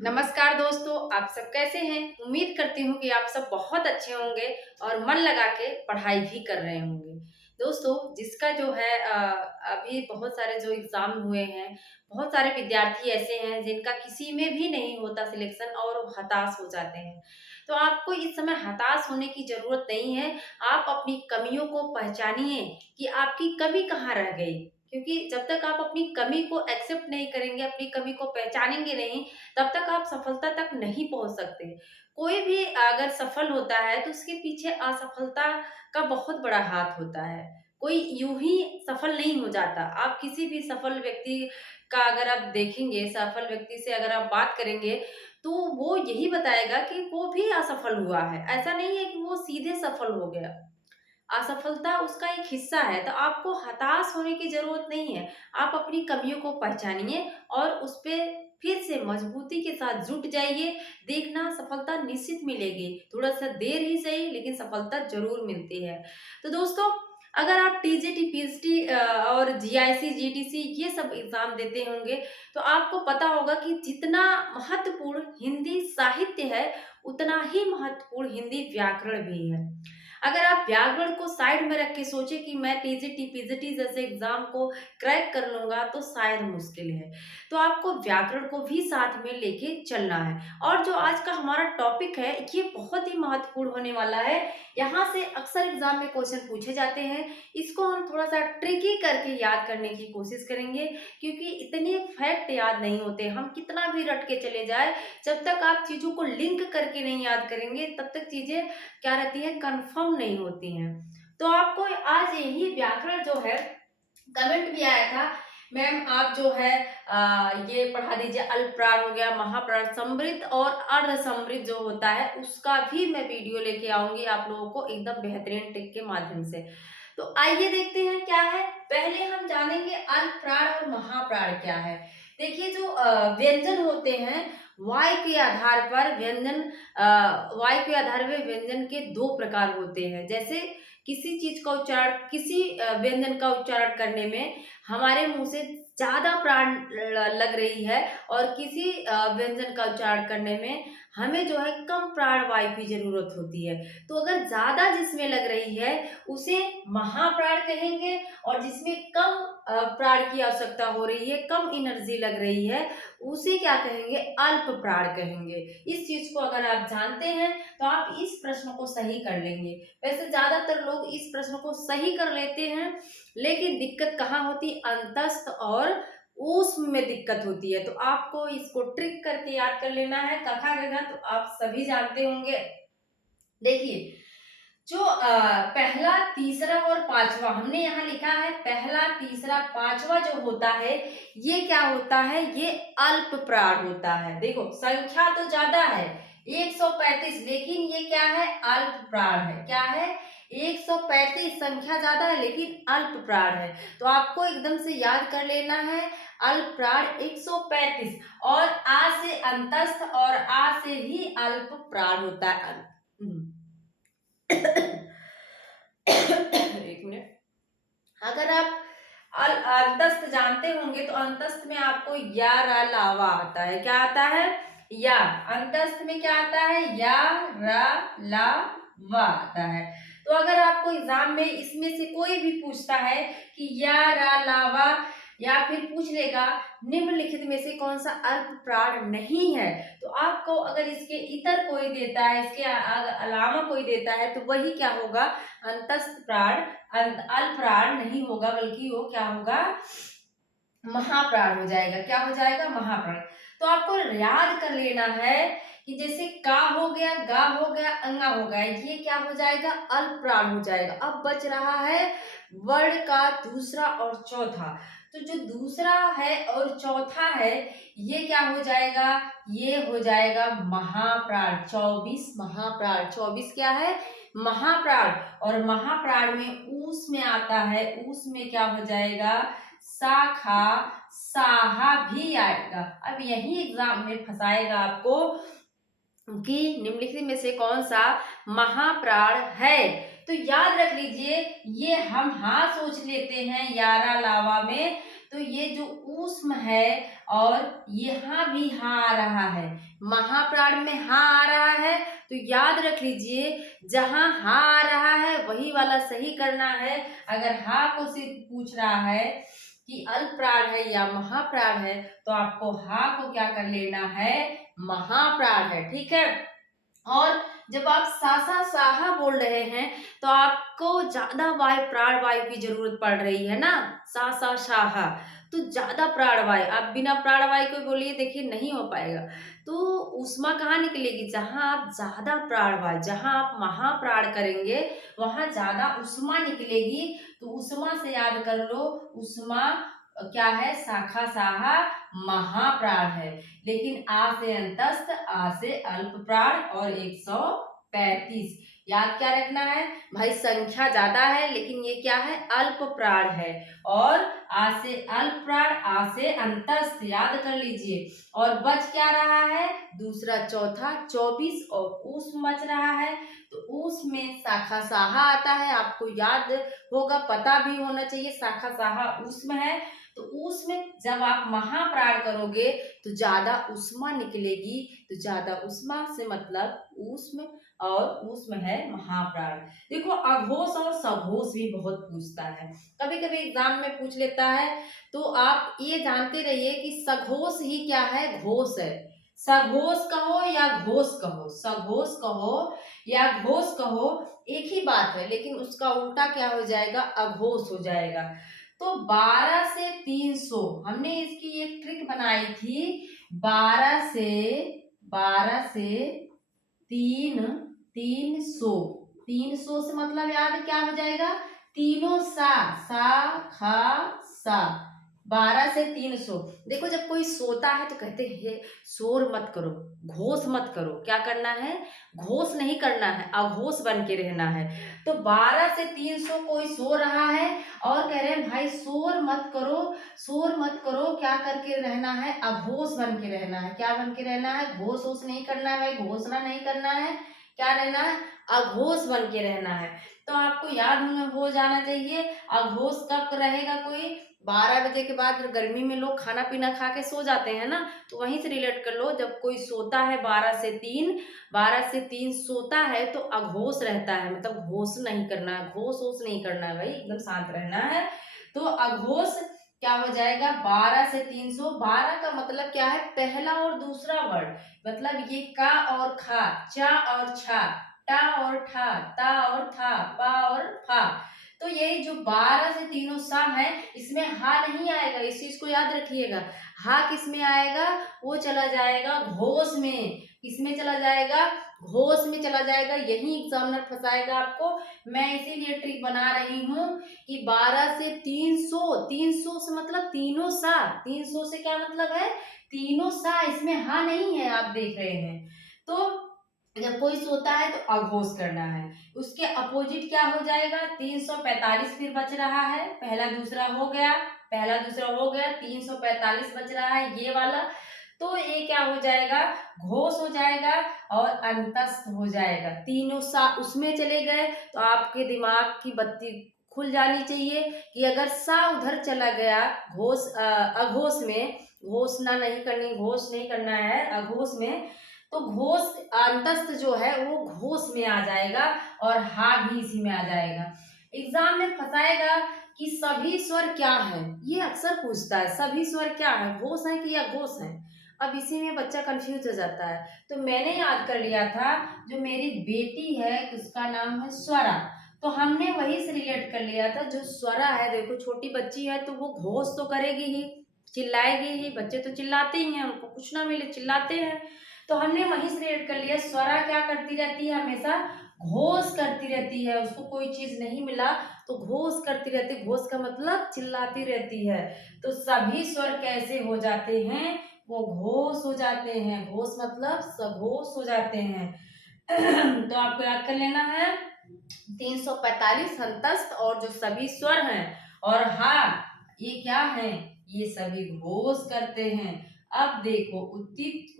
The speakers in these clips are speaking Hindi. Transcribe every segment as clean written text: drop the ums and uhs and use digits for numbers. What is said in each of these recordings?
नमस्कार दोस्तों, आप सब कैसे हैं? उम्मीद करती हूँ कि आप सब बहुत अच्छे होंगे और मन लगा के पढ़ाई भी कर रहे होंगे। दोस्तों, जिसका जो है अभी बहुत सारे जो एग्ज़ाम हुए हैं, बहुत सारे विद्यार्थी ऐसे हैं जिनका किसी में भी नहीं होता सिलेक्शन और वो हताश हो जाते हैं। तो आपको इस समय हताश होने की ज़रूरत नहीं है, आप अपनी कमियों को पहचानिए कि आपकी कमी कहाँ रह गई। क्योंकि जब तक आप अपनी कमी को एक्सेप्ट नहीं करेंगे, अपनी कमी को पहचानेंगे नहीं, तब तक आप सफलता तक नहीं पहुँच सकते। कोई भी अगर सफल होता है तो उसके पीछे असफलता का बहुत बड़ा हाथ होता है। कोई यूँ ही सफल नहीं हो जाता। आप किसी भी सफल व्यक्ति का अगर आप देखेंगे, सफल व्यक्ति से अगर आप बात करेंगे, तो वो यही बताएगा कि वो भी असफल हुआ है। ऐसा नहीं है कि वो सीधे सफल हो गया। असफलता उसका एक हिस्सा है, तो आपको हताश होने की ज़रूरत नहीं है। आप अपनी कमियों को पहचानिए और उस पे फिर से मजबूती के साथ जुट जाइए, देखना सफलता निश्चित मिलेगी। थोड़ा-सा देर ही सही लेकिन सफलता ज़रूर मिलती है। तो दोस्तों, अगर आप टीजीटी, पीएचडी और जीआईसी, जीडीसी ये सब एग्ज़ाम देते होंगे, तो आपको पता होगा कि जितना महत्वपूर्ण हिंदी साहित्य है, उतना ही महत्वपूर्ण हिंदी व्याकरण भी है। अगर आप व्याकरण को साइड में रख के सोचें कि मैं टीजीटी, पीजीटी जैसे एग्ज़ाम को क्रैक कर लूँगा तो शायद मुश्किल है। तो आपको व्याकरण को भी साथ में लेके चलना है। और जो आज का हमारा टॉपिक है, ये बहुत ही महत्वपूर्ण होने वाला है। यहाँ से अक्सर एग्ज़ाम में क्वेश्चन पूछे जाते हैं। इसको हम थोड़ा-सा ट्रिकी करके याद करने की कोशिश करेंगे, क्योंकि इतने फैक्ट याद नहीं होते। हम कितना भी रट के चले जाएँ, जब तक आप चीज़ों को लिंक करके नहीं याद करेंगे, तब तक चीज़ें क्या रहती हैं, कन्फर्म नहीं होती हैं। तो आपको आज यही व्याकरण जो है, कमेंट भी आया था, मैम आप जो है ये पढ़ा दीजिए, अल्पप्राण हो गया, महाप्राण, समृद्ध और अर्धसमृद्ध जो होता है उसका भी मैं वीडियो लेके आऊँगी आप लोगों को एकदम बेहतरीन ट्रिक के माध्यम से। तो आइए देखते हैं क्या है। पहले हम जानेंगे अल्पप्राण और महाप्राण क्या है। देखिए जो व्यंजन होते हैं, वाय के आधार पर व्यंजन वाय के आधार पे व्यंजन के 2 प्रकार होते हैं। जैसे किसी चीज़ का उच्चारण, किसी व्यंजन का उच्चारण करने में हमारे मुँह से ज़्यादा प्राण लग रही है और किसी व्यंजन का उच्चारण करने में हमें जो है कम प्राण वायु की ज़रूरत होती है। तो अगर ज़्यादा जिसमें लग रही है उसे महाप्राण कहेंगे, और जिसमें कम प्राण की आवश्यकता हो रही है, कम एनर्जी लग रही है, उसे क्या कहेंगे, अल्प प्राण कहेंगे। इस चीज़ को अगर आप जानते हैं तो आप इस प्रश्न को सही कर लेंगे। वैसे ज़्यादातर लोग इस प्रश्न को सही कर लेते हैं, लेकिन दिक्कत कहाँ होती है, अंतस्थ और ऊष्म में दिक्कत होती है। तो आपको इसको ट्रिक करके याद कर लेना है। कखा गघा तो आप सभी जानते होंगे। देखिए, जो पहला, तीसरा और पांचवा हमने यहाँ लिखा है, पहला, तीसरा, पांचवा जो होता है, ये क्या होता है, ये अल्प प्राण होता है। देखो संख्या तो ज्यादा है 135, लेकिन ये क्या है, अल्प प्राण है। क्या है, 135 संख्या ज्यादा है लेकिन अल्प प्राण है। तो आपको एकदम से याद कर लेना है, अल्प प्राण 135, और आ से अंतस्थ और आ से ही अल्प प्राण होता है। एक मिनट। अगर आप अंतस्थ जानते होंगे तो अंतस्थ में आपको या रा लावा आता है। क्या आता है, या। अंतस्थ में क्या आता है, या रा ला वा आता है। तो अगर आपको एग्जाम में इसमें से कोई भी पूछता है कि या रा ला वा, या फिर पूछ लेगा निम्नलिखित में से कौन सा अल्प प्राण नहीं है, तो आपको अगर इसके इतर कोई देता है, इसके अलावा कोई देता है, तो वही क्या होगा, अंतस्थ प्राण, अल्प प्राण नहीं होगा, बल्कि वो क्या होगा, महाप्राण हो जाएगा। क्या हो जाएगा, महाप्राण। तो आपको याद कर लेना है कि जैसे का हो गया, गा हो गया, अंगा हो गया, ये क्या हो जाएगा, अल्प प्राण हो जाएगा। अब बच रहा है वर्ण का दूसरा और चौथा। तो जो दूसरा है और चौथा है, ये क्या हो जाएगा, ये हो जाएगा महाप्राण। 24 महाप्राण, 24 क्या है, महाप्राण। और महाप्राण में ऊस में आता है, ऊस में क्या हो जाएगा, शाखा, साहा भी आएगा। अब यही एग्जाम में फंसाएगा आपको कि निम्नलिखित में से कौन सा महाप्राण है। तो याद रख लीजिए, ये हम हाँ सोच लेते हैं यारा लावा में, तो ये जो ऊष्म है और यहाँ भी हा आ रहा है, महाप्राण में हा आ रहा है, तो याद रख लीजिए जहां हा आ रहा है वही वाला सही करना है। अगर हा को सिर्फ पूछ रहा है कि अल्प प्राण है या महाप्राण है, तो आपको हा को क्या कर लेना है, महाप्राण है, ठीक है। और जब आप सासा साहा बोल रहे हैं तो आपको ज्यादा वायु प्राण वायु की जरूरत पड़ रही है ना, सा सा शाहा, तो ज्यादा प्राण वायु, आप बिना प्राण वायु को बोलिए, देखिए नहीं हो पाएगा। तो ऊष्मा कहाँ निकलेगी, जहां आप ज्यादा प्राण वायु, जहां आप महाप्राण करेंगे वहां ज्यादा ऊष्मा निकलेगी। तो ऊष्मा से याद कर लो, ऊष्मा क्या है, शाखा साहा महाप्राण है। लेकिन आ से अंतस्थ, आ से अल्प प्राण और 135, याद क्या रखना है भाई, संख्या ज्यादा है लेकिन ये क्या है, अल्प प्राण है। और आ से अल्प प्राण, आ से अंतस्थ, याद कर लीजिए। और बच क्या रहा है, दूसरा चौथा 24 और ऊष्म बच रहा है। तो ऊष्म में शाखा साहा आता है, आपको याद होगा, पता भी होना चाहिए शाखा साहा ऊष्म है। तो ऊष्म जब आप महाप्राण करोगे तो ज्यादा ऊष्मा निकलेगी। तो ज्यादा ऊष्मा से मतलब ऊष्म, और ऊष्म है महाप्राण। देखो अघोष और सघोष भी बहुत पूछता है, कभी कभी एग्जाम में पूछ लेता है। तो आप ये जानते रहिए कि सघोष ही क्या है, घोष है। सघोष कहो या घोष कहो, सघोष कहो या घोष कहो, एक ही बात है, लेकिन उसका उल्टा क्या हो जाएगा, अघोष हो जाएगा। तो 12 से 300 हमने इसकी एक ट्रिक बनाई थी, 12 से 300, 300 से मतलब याद क्या हो जाएगा, तीनों सा, सा खा सा, 12 से 300। देखो जब कोई सोता है तो कहते हैं शोर मत करो, घोष मत करो, क्या करना है, घोष नहीं करना है, अघोष बन के रहना है। तो 12 से 300 कोई सो रहा है और कह रहे हैं भाई शोर मत करो, शोर मत करो, क्या करके रहना है, अघोष बन के रहना है। क्या बन के रहना है, घोष होश नहीं करना है भाई, घोषणा नहीं करना है, क्या रहना है, अघोष बन के रहना है। तो आपको याद हो जाना चाहिए अघोष कब रहेगा, कोई 12 बजे के बाद गर्मी में लोग खाना पीना खा के सो जाते हैं ना, तो वहीं से रिलेट कर लो, जब कोई सोता है 12 से 3 सोता है तो अघोष रहता है, मतलब घोष नहीं करना है, घोष वोष नहीं करना है भाई, एकदम शांत रहना है। तो अघोष क्या हो जाएगा, 12 से 300। 12 का मतलब क्या है, पहला और दूसरा वर्ड, मतलब ये का और खा, चा और छा, टा और ठा, ता और था, पा और फा। तो ये जो 12 से 3 सा है, इसमें हा नहीं आएगा, इस चीज को याद रखिएगा। हा किस में आएगा, वो चला जाएगा घोष में, किसमें चला जाएगा, घोष में चला जाएगा। यही एग्जामिनर फंसाएगा आपको। मैं इसीलिए ट्रिक बना रही हूँ कि 12 से 300, 300 से मतलब तीनों सा, 300 से क्या मतलब है, तीनों सा, इसमें हा नहीं है, आप देख रहे हैं। तो जब कोई सोता है तो अघोष करना है। उसके अपोजिट क्या हो जाएगा, 345 फिर बच रहा है, पहला दूसरा हो गया, पहला दूसरा हो गया, 345 बच रहा है ये वाला। तो ये क्या हो जाएगा, घोष हो जाएगा और अंतस्थ हो जाएगा। तीनों सा उसमें चले गए तो आपके दिमाग की बत्ती खुल जानी चाहिए कि अगर सा उधर चला गया घोष, अघोष में, घोषणा नहीं करनी, घोष नहीं करना है अघोष में, तो घोष अंतस्थ जो है वो घोष में आ जाएगा और हा भी इसी में आ जाएगा। एग्जाम में फंसाएगा कि सभी स्वर क्या है, ये अक्सर पूछता है, सभी स्वर क्या है, घोष है कि या घोष है। अब इसी में बच्चा कंफ्यूज हो जाता है। तो मैंने याद कर लिया था, जो मेरी बेटी है उसका नाम है स्वरा, तो हमने वही से रिलेट कर लिया था। जो स्वरा है, देखो छोटी बच्ची है तो वो घोष तो करेगी ही, चिल्लाएगी ही, बच्चे तो चिल्लाते ही हैं, उनको कुछ ना मिले चिल्लाते हैं। तो हमने वहीं से रिलेट कर लिया, स्वरा क्या करती रहती है, हमेशा घोष करती रहती है, उसको कोई चीज नहीं मिला तो घोष करती रहती है, घोष का मतलब चिल्लाती रहती है। तो सभी स्वर कैसे हो जाते हैं, वो घोष हो जाते हैं, घोष मतलब सघोष हो जाते हैं। तो आपको याद कर लेना है 345 हंतस्थ और जो सभी स्वर हैं, और हा ये क्या है, ये सभी घोष करते हैं। अब देखो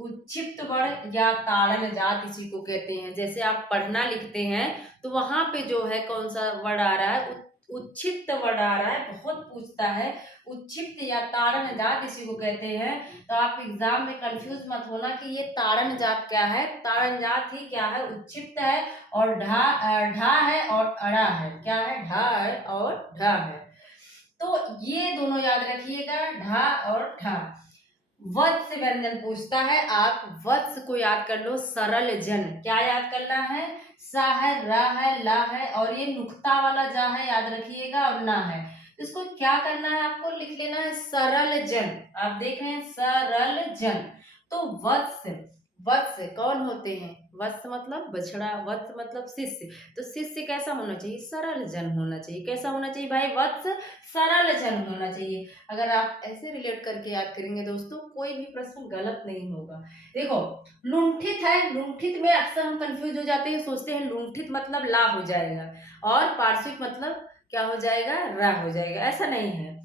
उच्चित वर्ण या ताड़न जात इसी को कहते हैं। जैसे आप पढ़ना लिखते हैं तो वहां पे जो है कौन सा वर्ड आ रहा है, उच्छिप्त वर्ड आ रहा है, बहुत पूछता है। उच्छिप्त या ताड़न जात इसी को कहते हैं। तो आप एग्जाम में कंफ्यूज मत होना कि ये ताड़न जात क्या है। ताड़न जात ही क्या है, उच्छिप्त है और ढा है और अड़ा है। क्या है, ढा है और ढा है। तो ये दोनों याद रखिएगा, ढा और ढा। वत्स व्यंजन पूछता है, आप वत्स को याद कर लो। सरल जन क्या याद करना है, सा है, रा है, ला है और ये नुक्ता वाला जा है, याद रखिएगा, और ना है। इसको क्या करना है, आपको लिख लेना है सरल जन। आप देख रहे हैं सरल जन। तो वत्स, वत्स कौन होते हैं, वत्स मतलब बछड़ा, वत्स मतलब शिष्य। तो शिष्य कैसा होना चाहिए, सरल जन होना चाहिए। कैसा होना चाहिए भाई, वत्स सरल जन होना चाहिए। अगर आप ऐसे रिलेट करके याद करेंगे दोस्तों, कोई भी प्रश्न गलत नहीं होगा। देखो लुंठित है, लुंठित में अक्सर हम कंफ्यूज हो जाते हैं, सोचते हैं लुंठित मतलब ला हो जाएगा और पार्श्विक मतलब क्या हो जाएगा, रा हो जाएगा। ऐसा नहीं है।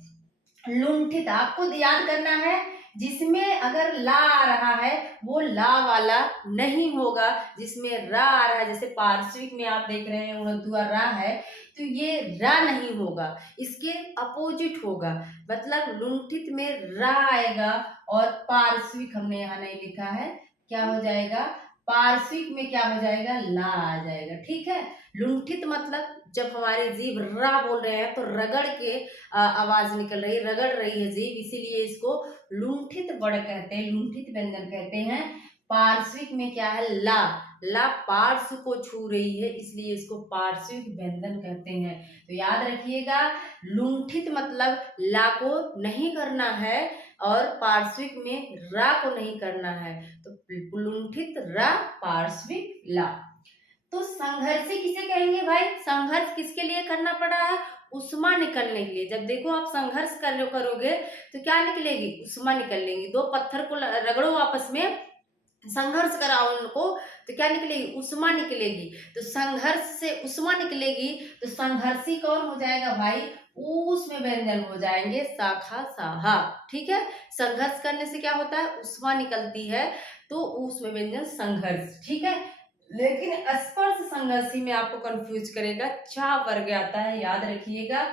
लुंठित आपको याद करना है, जिसमें अगर ला आ रहा है वो ला वाला नहीं होगा, जिसमें रा आ रहा है, जैसे पार्श्विक में आप देख रहे हैं उड़दुआ रा है, तो ये रा नहीं होगा, इसके अपोजिट होगा। मतलब लुंठित में रा आएगा और पार्श्विक हमने यहाँ नहीं लिखा है, क्या हो जाएगा, पार्श्विक में क्या हो जाएगा, ला आ जाएगा। ठीक है। लुंठित मतलब जब हमारे जीभ रा बोल रहे हैं तो रगड़ के आवाज निकल रही है, रगड़ रही है जीभ, इसीलिए इसको लुंठित वर्ड कहते हैं, लुंठित व्यंजन कहते हैं। पार्श्विक में क्या है, ला, ला पार्श्व को छू रही है, इसलिए इसको पार्श्विक व्यंजन कहते हैं। तो याद रखिएगा, लुंठित मतलब ला को नहीं करना है और पार्श्विक में रा को नहीं करना है। तो लुंठित रा, पार्श्विक ला। तो संघर्षी किसे कहेंगे भाई, संघर्ष किसके लिए करना पड़ा है, उष्मा निकलने के लिए। जब देखो आप संघर्ष करोगे तो क्या निकलेगी, उष्मा निकलेगी। दो पत्थर को रगड़ो आपस में, संघर्ष कराओ उनको, तो क्या निकलेगी, उष्मा निकलेगी। तो संघर्ष से उष्मा निकलेगी, तो संघर्षी कौन हो जाएगा भाई, ऊस में व्यंजन हो जाएंगे, शाखा साहा। ठीक है। संघर्ष करने से क्या होता है, उष्मा निकलती है, तो ऊस में व्यंजन संघर्ष। ठीक है। लेकिन स्पर्श संघर्षी में आपको कंफ्यूज करेगा, चा वर्ग आता है, याद रखिएगा।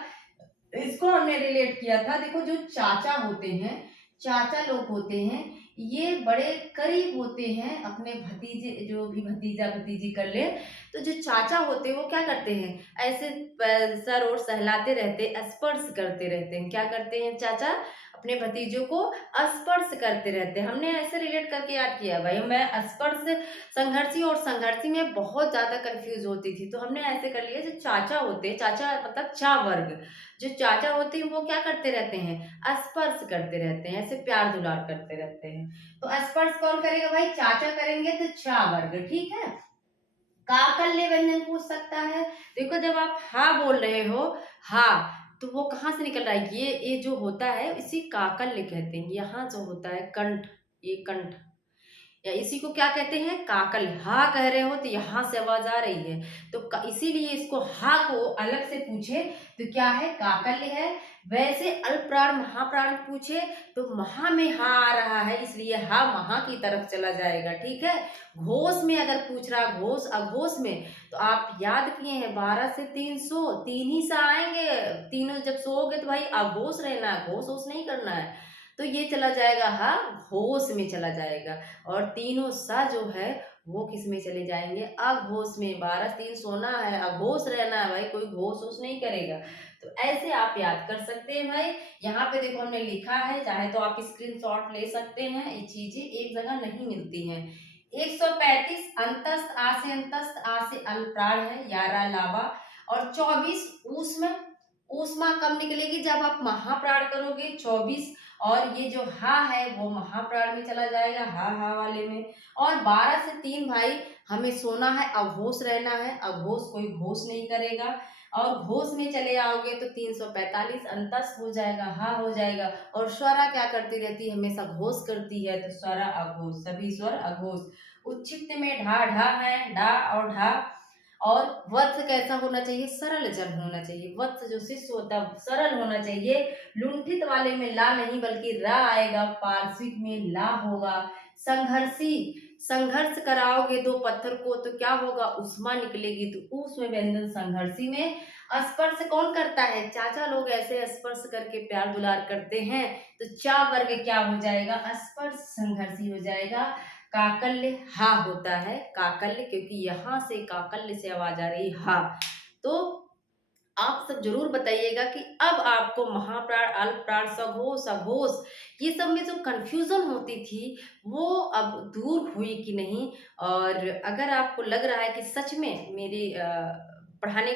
इसको हमने रिलेट किया था। देखो जो चाचा होते हैं, चाचा लोग होते हैं, ये बड़े करीब होते हैं अपने भतीजे, जो भी भतीजा भतीजी कर ले, तो जो चाचा होते हैं वो क्या करते हैं, ऐसे सर और सहलाते रहते, स्पर्श करते रहते हैं। क्या करते हैं चाचा, अपने भतीजों को स्पर्श करते रहते हैं। हमने ऐसे रिलेट करके याद किया भाई। मैं स्पर्श संघर्षी और संघर्षी में बहुत ज्यादा कंफ्यूज होती थी, तो हमने ऐसे कर लिया, जो चाचा होते हैं, चाचा मतलब चा वर्ग, जो चाचा होते हैं वो क्या करते रहते हैं, स्पर्श करते रहते हैं, ऐसे प्यार दुलार करते रहते हैं। तो स्पर्श कौन करेगा भाई, चाचा करेंगे, तो चा वर्ग। ठीक है। काकल्य व्यंजन पूछ सकता है। देखो जब आप हा बोल रहे हो, हा, तो वो कहाँ से निकल रहा है, ये जो होता है इसी काकल्य कहते हैं। यहाँ जो होता है कंठ, ये कंठ, या इसी को क्या कहते हैं, काकल। हा कह रहे हो तो यहाँ से आवाज आ रही है, तो इसीलिए इसको हा को अलग से पूछे तो क्या है, काकल्य है। वैसे अल्पप्राण महाप्राण पूछे तो महा में हा आ रहा है, इसलिए हा महा की तरफ चला जाएगा। ठीक है। घोष में अगर पूछ रहा, घोष अघोष में, तो आप याद किए हैं 12 से 300, तीन ही सा आएंगे। तीनों जब सोओगे तो भाई अघोष रहना है, घोष होश नहीं करना है। तो ये चला जाएगा, हा घोष में चला जाएगा। और तीनों सा जो है वो किस में चले जाएंगे, अघोष में। 12 3 सोना है, अघोष रहना है भाई, कोई घोष वोष नहीं करेगा। तो ऐसे आप याद कर सकते हैं भाई। यहाँ पे देखो हमने लिखा है, चाहे तो आप स्क्रीनशॉट ले सकते हैं, ये चीजें एक जगह नहीं मिलती हैं। 135 अंतस्थ, आ से अंतस्थ, आ से अल्पप्राण है, यारा लावा। और 24 ऊष्म, ऊष्मा कब निकलेगी, जब आप महाप्राण करोगे 24, और ये जो हा है वो महाप्राण में चला जाएगा, हा हा वाले में। और 12 से 3 भाई हमें सोना है, अघोष रहना है, अघोष कोई घोष नहीं करेगा। और घोष में चले आओगे तो 345 अंतस्थ हो जाएगा, हा हो जाएगा। और स्वरा क्या करती रहती है, हमेशा घोष करती है, तो स्वरा अघोष, सभी स्वर अघोष। उच्छिप्त में ढा ढा है, डा और ढा। और वत्स कैसा होना चाहिए, सरल जन होना चाहिए। वत्स जो शिष्य होता है सरल होना चाहिए। लुंठित वाले में ला नहीं बल्कि रा आएगा, पार्श्विक में ला होगा। संघर्षी, संघर्ष कराओगे दो पत्थर को तो क्या होगा, उष्मा निकलेगी। तो ऊष्म में व्यंजन संघर्षी में स्पर्श कौन करता है, चाचा लोग ऐसे स्पर्श करके प्यार दुलार करते हैं। तो चा वर्ग क्या हो जाएगा, स्पर्श संघर्षी हो जाएगा। काकल्य हा होता है, काकल्य, क्योंकि यहाँ से काकल्य से आवाज आ रही हा। तो आप सब जरूर बताइएगा कि अब आपको महाप्राण, अल्पप्राण, सघोष, अघोष, ये सब में जो कंफ्यूजन होती थी वो अब दूर हुई कि नहीं। और अगर आपको लग रहा है कि सच में मेरे पढ़ाने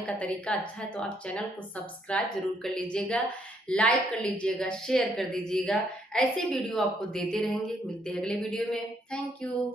का तरीका अच्छा है, तो आप चैनल को सब्सक्राइब जरूर कर लीजिएगा, लाइक कर लीजिएगा, शेयर कर दीजिएगा। ऐसे वीडियो आपको देते रहेंगे। मिलते हैं अगले वीडियो में। Thank you.